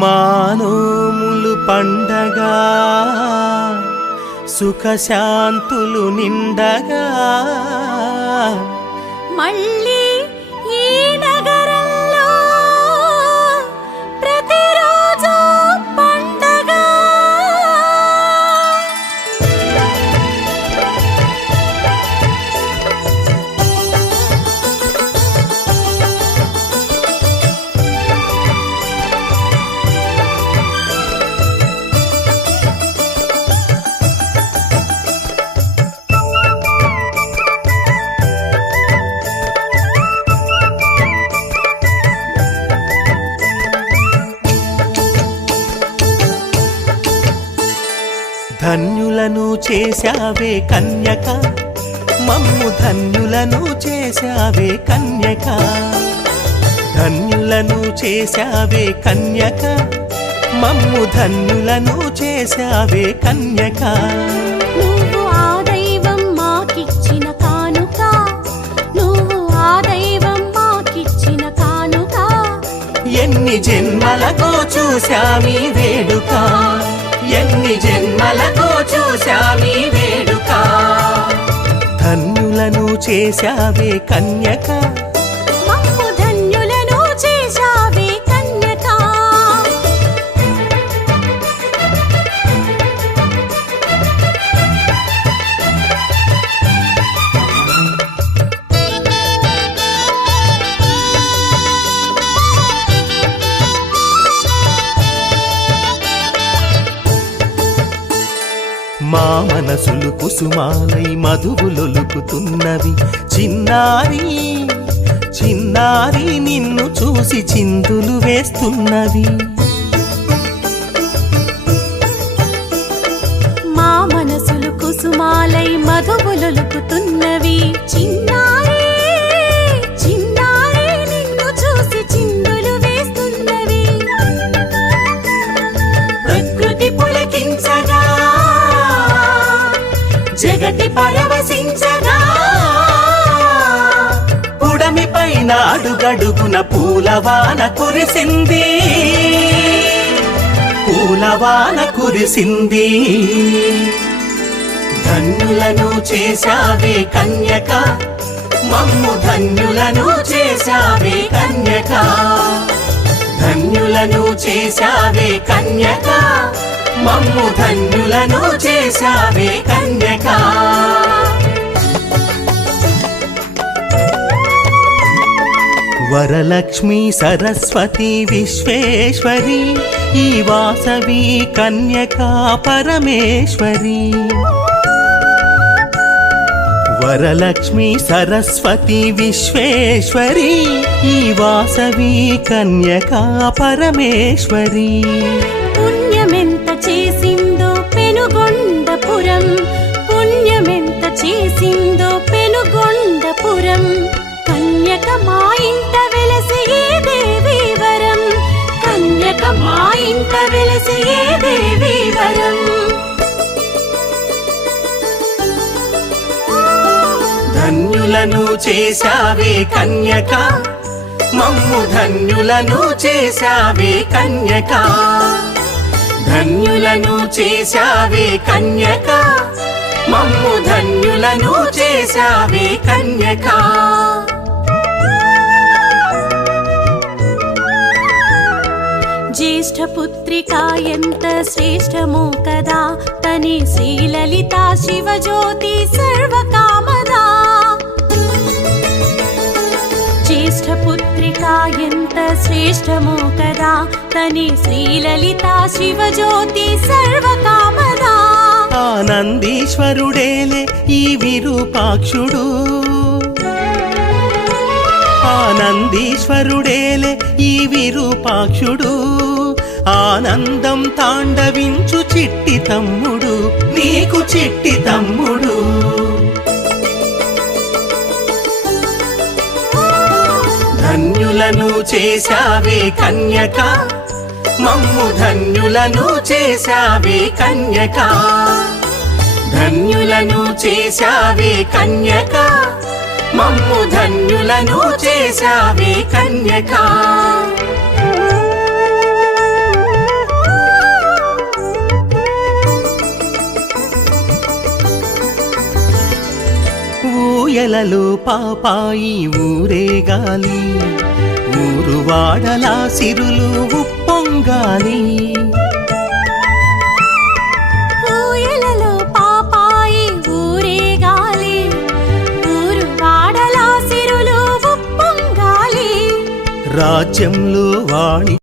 మానోములు పండగా సుఖశాంతులు నిండగా మళ్ళీ ఈ నగరంలో ప్రతిరోజు పండగ. ధన్యులను చేశావే కన్యక, మమ్ము ధన్యులను చేశావే కన్యక. ధన్యులను చేశావే కన్యక, మమ్ము ధన్యులను చేశావే కన్యక. నువ్వు ఆ దైవం మాకిచ్చిన కానుక, నువ్వు ఆ దైవం మాకిచ్చిన కానుక. ఎన్ని జన్మలకో చూశామీ వేడుక, ఎన్ని జన్మలకో చూశామీ వేడుక. ధన్యులను చేశావే కన్యక, మమ్ము ధన్యులను చేశావే కన్యక. మా మనసులు కుసుమాలై మధువులొలుకుతున్నవి. చిన్నారి చిన్నారి నిన్ను చూసి చిందులు వేస్తున్నవి. మా మనసులు కుసుమాలై మధువులొలుకుతున్నవి. చిన్నారి చిన్నారి నిన్ను చూసి చిందులు వేస్తున్నవి. ప్రకృతి పులకించగా, జగతి పరవశించగా, పుడమి పైన అడుగడుగున పూలవాన కురిసింది, పూలవాన కురిసింది. ధన్యులను చేశావే కన్యక, మమ్ము ధన్యులను చేశావే కన్యక. ధన్యులను చేశావే కన్యక, మమ్ము ధన్యులను చేశావే కన్యక. వరలక్ష్మి సరస్వతి విశ్వేశ్వరి, ఈ వాసవి కన్యకా పరమేశ్వరి. వరలక్ష్మి సరస్వతి విశ్వేశ్వరి, ఈ వాసవి కన్యకా పరమేశ్వరి. పుణ్యమెంత చేసిందో పెనుగొండపురం, పుణ్యమెంత చేసిందో పెనుగొండపురం. కన్యక మా ఇంట వెలసి ఏ దేవి వరం, కన్యక మా ఇంట వెలసి ఏ దేవి వరం. ధన్యులను చేశావే కన్యక, మమ్ము ధన్యులను చేశావే కన్యక. ధన్యులను చేశావే కన్యక, మమ్ము ధన్యులను చేశావే కన్యక. జ్యేష్ఠపుత్రిక ఎంత శ్రేష్టమో కదా, తని శ్రీలలిత శివజ్యోతి సర్వకామదా. జ్యేష్ఠపుత్రిక ఎంత శ్రేష్టమో కదా, తని శ్రీలలిత శివజ్యోతి సర్వకామదా. ఆనందీశ్వరుడేలే ఈ విరూపాక్షుడు, ఆనందీశ్వరుడేలే ఈ విరూపాక్షుడు. ఆనందం తాండవించు చిట్టి తమ్ముడు, నీకు చిట్టి తమ్ముడు. ధన్యులను చేశావే కన్యక, మమ్ము ధన్యులను చేశావే కన్యక. ధన్యులను చేశావే కన్యక, మమ్ము ధన్యులను చేశావే కన్యక. ఊయలలో పాపాయి ఊరేగాలి, ఊరు వాడలా సిరులు ఉప్పొంగాలి. ఊయలలో పాపాయి ఊరేగాలి, ఊరు వాడలా సిరులు ఉప్పొంగాలి. రాజ్యంలో వాణి